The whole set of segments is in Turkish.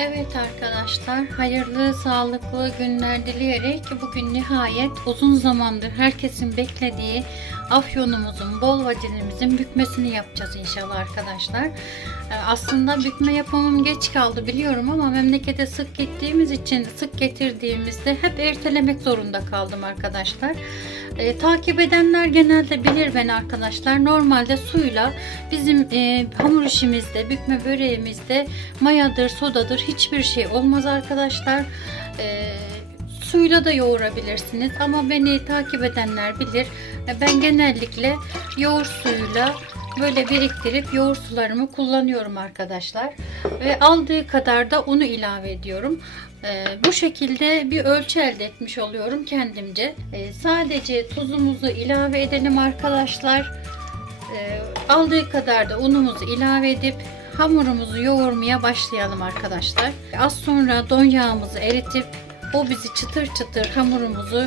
Evet arkadaşlar, hayırlı, sağlıklı günler dileyerek bugün nihayet uzun zamandır herkesin beklediği afyonumuzun, bol vadilimizin bükmesini yapacağız inşallah arkadaşlar. Ee, Aslında bükme yapımım geç kaldı biliyorum ama memlekete sık gittiğimiz için sık getirdiğimizde hep ertelemek zorunda kaldım arkadaşlar. Ee, takip edenler genelde bilir beni arkadaşlar. Normalde suyla bizim e, hamur işimizde, bükme böreğimizde mayadır, sodadır hiçbir şey olmaz arkadaşlar. Ee, suyla da yoğurabilirsiniz ama beni takip edenler bilir. E, Ben genellikle yoğurt suyuyla böyle biriktirip yoğurt sularımı kullanıyorum arkadaşlar. Ve aldığı kadar da unu ilave ediyorum. Ee, bu şekilde bir ölçü elde etmiş oluyorum kendimce. Ee, sadece tuzumuzu ilave edelim arkadaşlar. Ee, aldığı kadar da unumuzu ilave edip hamurumuzu yoğurmaya başlayalım arkadaşlar. Az sonra don yağımızı eritip o bizi çıtır çıtır hamurumuzu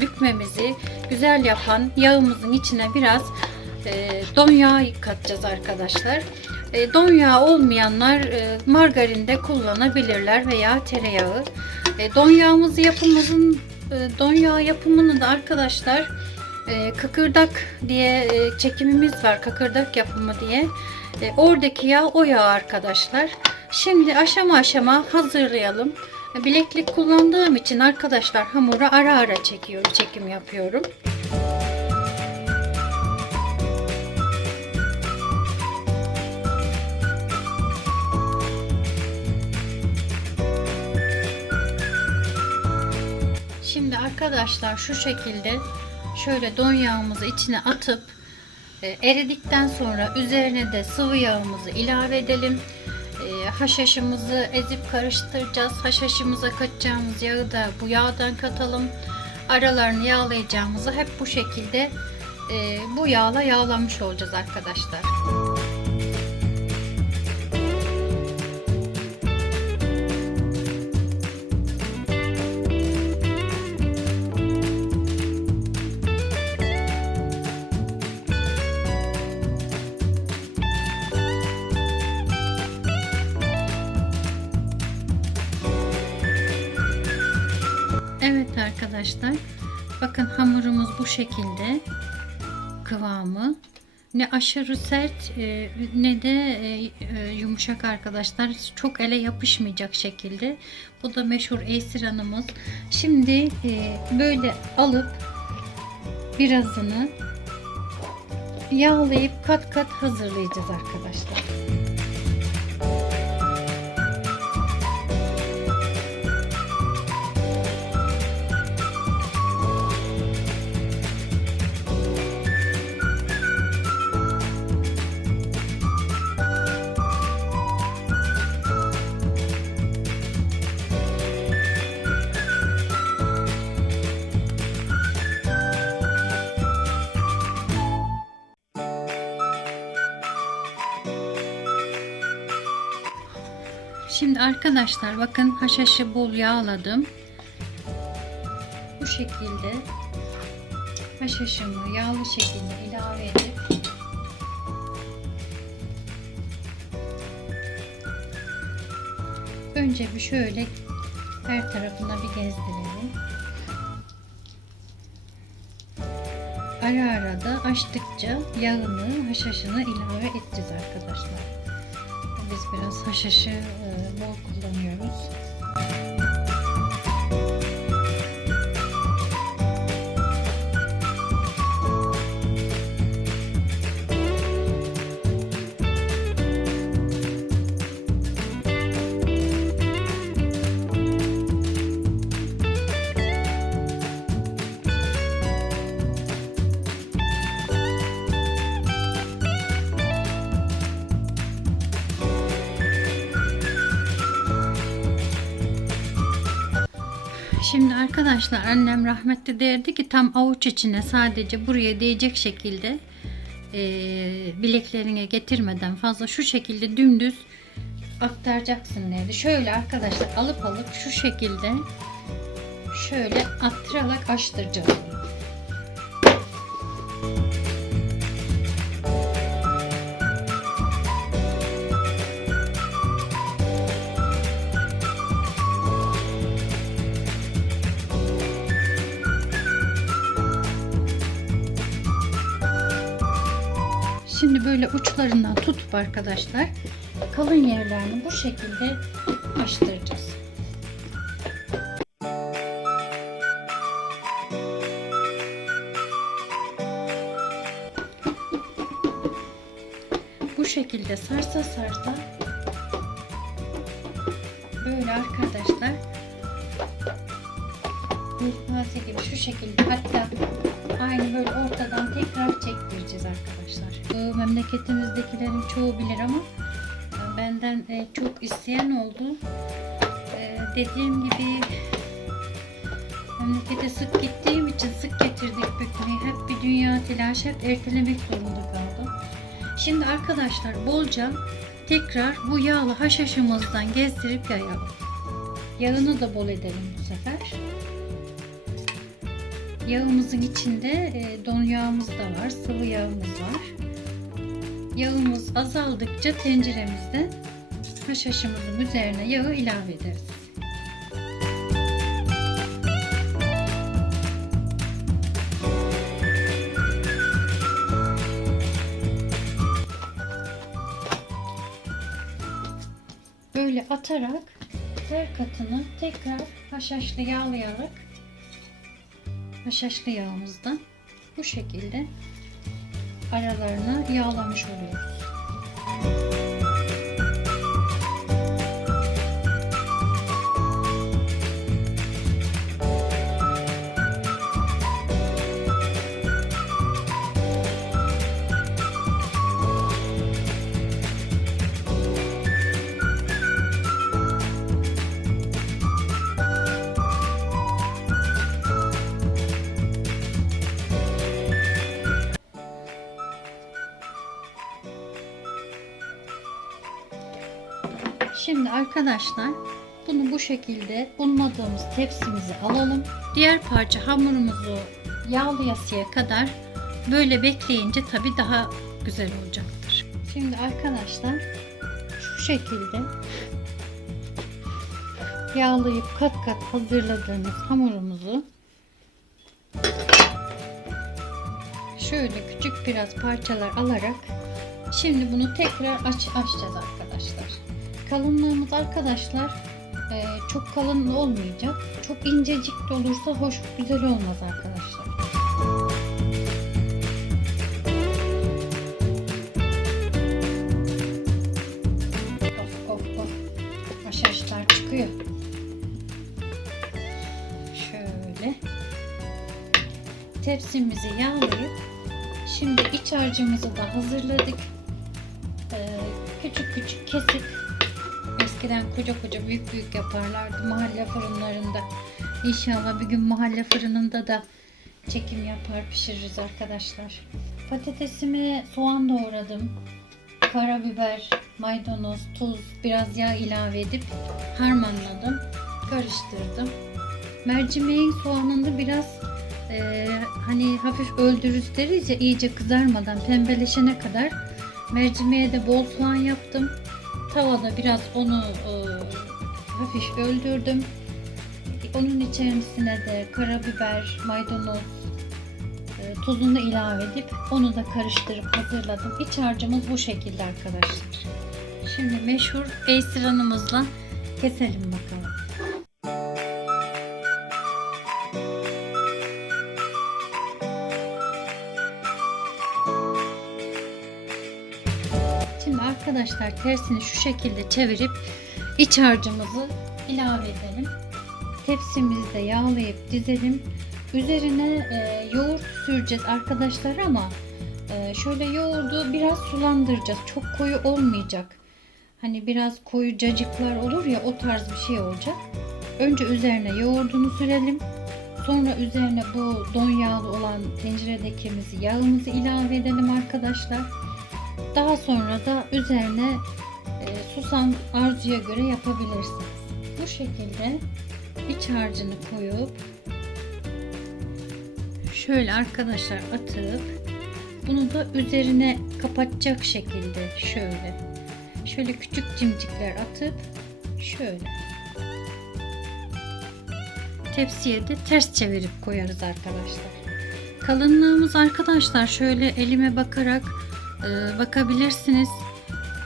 bükmemizi güzel yapan yağımızın içine biraz e, don yağı katacağız arkadaşlar. E, don yağı olmayanlar e, margarin kullanabilirler veya tereyağı. E, don yağımızı yapımızın e, don yağı yapımını da arkadaşlar e, kıkırdak diye e, çekimimiz var. Kıkırdak yapımı diye. E, oradaki yağ o yağ arkadaşlar. Şimdi aşama aşama hazırlayalım. Bileklik kullandığım için arkadaşlar hamuru ara ara çekiyorum, çekim yapıyorum. Şimdi arkadaşlar şu şekilde şöyle don yağımızı içine atıp e, eridikten sonra üzerine de sıvı yağımızı ilave edelim. E, haşhaşımızı ezip karıştıracağız. Haşhaşımıza katacağımız yağı da bu yağdan katalım. Aralarını yağlayacağımızı hep bu şekilde e, bu yağla yağlamış olacağız arkadaşlar. Arkadaşlar. Bakın hamurumuz bu şekilde kıvamı. Ne aşırı sert e, ne de e, e, yumuşak arkadaşlar. Çok ele yapışmayacak şekilde. Bu da meşhur Esran'ımız. Şimdi e, böyle alıp birazını yağlayıp kat kat hazırlayacağız arkadaşlar. Şimdi arkadaşlar bakın haşhaşı bol yağladım. Bu şekilde haşhaşımı yağlı şekilde ilave edip önce bir şöyle her tarafına bir gezdirelim. Ara ara da açtıkça yağını, haşhaşını ilave edeceğiz arkadaşlar. Biz biraz haşhaşı e, bol kullanıyoruz. Arkadaşlar annem rahmetli derdi ki tam avuç içine sadece buraya değecek şekilde e, bileklerine getirmeden fazla şu şekilde dümdüz aktaracaksın derdi. Şöyle arkadaşlar alıp alıp şu şekilde şöyle attırarak açtıracağız. Şimdi böyle uçlarından tutup arkadaşlar kalın yerlerini bu şekilde açtıracağız. Bu şekilde sarsa sarsa böyle arkadaşlar yelpaze gibi şu şekilde hatta aynı böyle ortadan tekrar çektireceğiz arkadaşlar. Bu memleketimizdekilerin çoğu bilir ama e, benden e, çok isteyen oldu. E, Dediğim gibi memlekete sık gittiğim için sık getirdik bükmeyi. Hep bir dünya telaş, hep ertelemek zorunda kaldım. Şimdi arkadaşlar bolca tekrar bu yağlı haşhaşımızdan gezdirip yayalım. Yağını da bol edelim bu sefer. Yağımızın içinde e, don yağımız da var, sıvı yağımız var. Yağımız azaldıkça tenceremizde haşhaşımızın üzerine yağı ilave ederiz. Böyle atarak her katını tekrar haşhaşlı yağlayarak haşhaşlı yağımızdan bu şekilde aralarını yağlamış oluyoruz. Arkadaşlar bunu bu şekilde unladığımız tepsimizi alalım. Diğer parça hamurumuzu yağlayasıya kadar böyle bekleyince tabi daha güzel olacaktır. Şimdi arkadaşlar şu şekilde yağlayıp kat kat hazırladığımız hamurumuzu şöyle küçük biraz parçalar alarak şimdi bunu tekrar aç açacağız arkadaşlar. Kalınlığımız arkadaşlar e, çok kalın olmayacak. Çok incecik de olursa hoş güzel olmaz arkadaşlar. Of of of. Haşhaşlar çıkıyor. Şöyle. Tepsimizi yağlayıp şimdi iç harcımızı da hazırladık. Ee, küçük küçük kesip eskiden koca koca büyük büyük yaparlardı mahalle fırınlarında. İnşallah bir gün mahalle fırınında da çekim yapar pişiririz arkadaşlar. Patatesimi soğan doğradım. Karabiber, maydanoz, tuz, biraz yağ ilave edip harmanladım. Karıştırdım. Mercimeğin soğanını biraz e, hani hafif öldürürüz deriz ya iyice kızarmadan pembeleşene kadar mercimeğe de bol soğan yaptım. Tavada biraz onu e, hafif öldürdüm. Onun içerisine de karabiber, maydanoz, e, tuzunu ilave edip onu da karıştırıp hazırladım. İç harcımız bu şekilde arkadaşlar. Şimdi meşhur beysiranımızla keselim bakalım. Şimdi arkadaşlar tersini şu şekilde çevirip iç harcımızı ilave edelim. Tepsimizi de yağlayıp dizelim. Üzerine e, yoğurt süreceğiz arkadaşlar ama e, şöyle yoğurdu biraz sulandıracağız. Çok koyu olmayacak. Hani biraz koyu cacıklar olur ya o tarz bir şey olacak. Önce üzerine yoğurdunu sürelim. Sonra üzerine bu don yağlı olan tenceredekimizi yağımızı ilave edelim arkadaşlar. Daha sonra da üzerine e, susam arzuya göre yapabilirsiniz. Bu şekilde iç harcını koyup şöyle arkadaşlar atıp bunu da üzerine kapatacak şekilde şöyle şöyle küçük cimcikler atıp şöyle tepsiye de ters çevirip koyarız arkadaşlar. Kalınlığımız arkadaşlar şöyle elime bakarak e, bakabilirsiniz.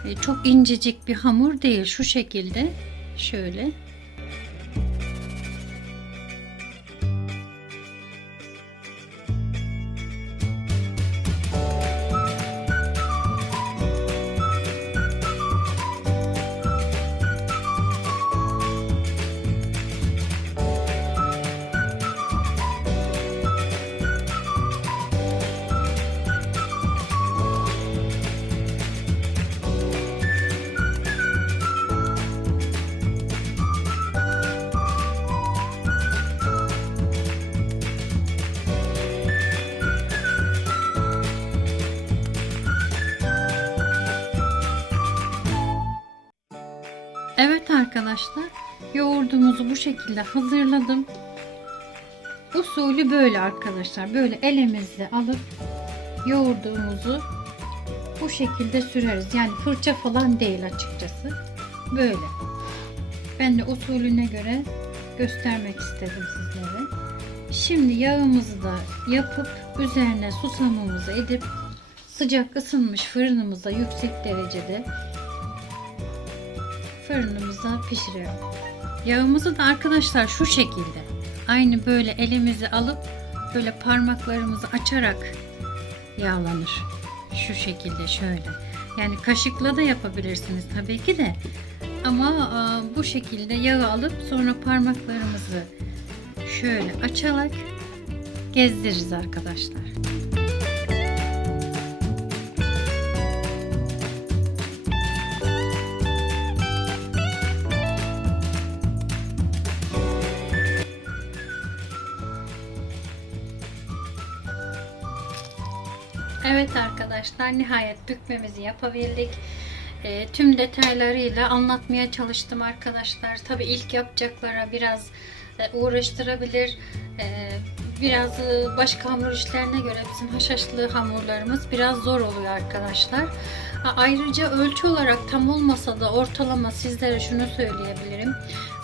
E, çok incecik bir hamur değil. Şu şekilde. Şöyle. Arkadaşlar, yoğurdumuzu bu şekilde hazırladım. Usulü böyle arkadaşlar. Böyle elimizle alıp yoğurdumuzu bu şekilde süreriz. Yani fırça falan değil açıkçası. Böyle. Ben de usulüne göre göstermek istedim sizlere. Şimdi yağımızı da yapıp üzerine susamımızı edip sıcak ısınmış fırınımıza yüksek derecede fırınımıza pişirelim. Yağımızı da arkadaşlar şu şekilde aynı böyle elimizi alıp böyle parmaklarımızı açarak yağlanır. Şu şekilde şöyle. Yani kaşıkla da yapabilirsiniz tabii ki de. Ama e, bu şekilde yağı alıp sonra parmaklarımızı şöyle açarak gezdiririz arkadaşlar. Arkadaşlar nihayet bükmemizi yapabildik. E, tüm detaylarıyla anlatmaya çalıştım arkadaşlar. Tabi ilk yapacaklara biraz e, uğraştırabilir. E, biraz e, başka hamur işlerine göre bizim haşhaşlı hamurlarımız biraz zor oluyor arkadaşlar. Ha, Ayrıca ölçü olarak tam olmasa da ortalama sizlere şunu söyleyebilirim.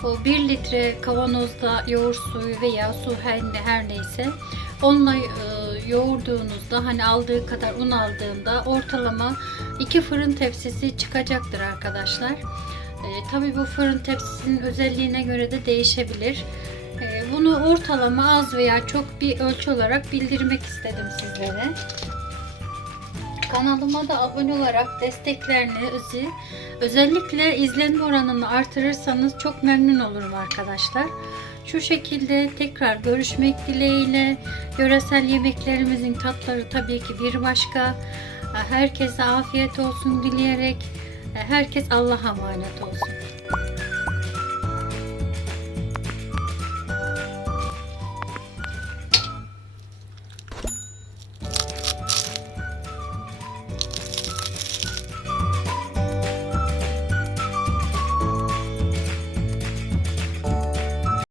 O 1 litre kavanozda yoğurt suyu veya su her, her neyse onunla e, yoğurduğunuzda hani aldığı kadar un aldığında ortalama 2 fırın tepsisi çıkacaktır arkadaşlar. E, Tabi bu fırın tepsisinin özelliğine göre de değişebilir. E, bunu ortalama az veya çok bir ölçü olarak bildirmek istedim sizlere. Kanalıma da abone olarak desteklerinizi özellikle izlenme oranını artırırsanız çok memnun olurum arkadaşlar. Şu şekilde tekrar görüşmek dileğiyle yöresel yemeklerimizin tatları tabii ki bir başka. Herkese afiyet olsun dileyerek herkes Allah'a emanet olsun.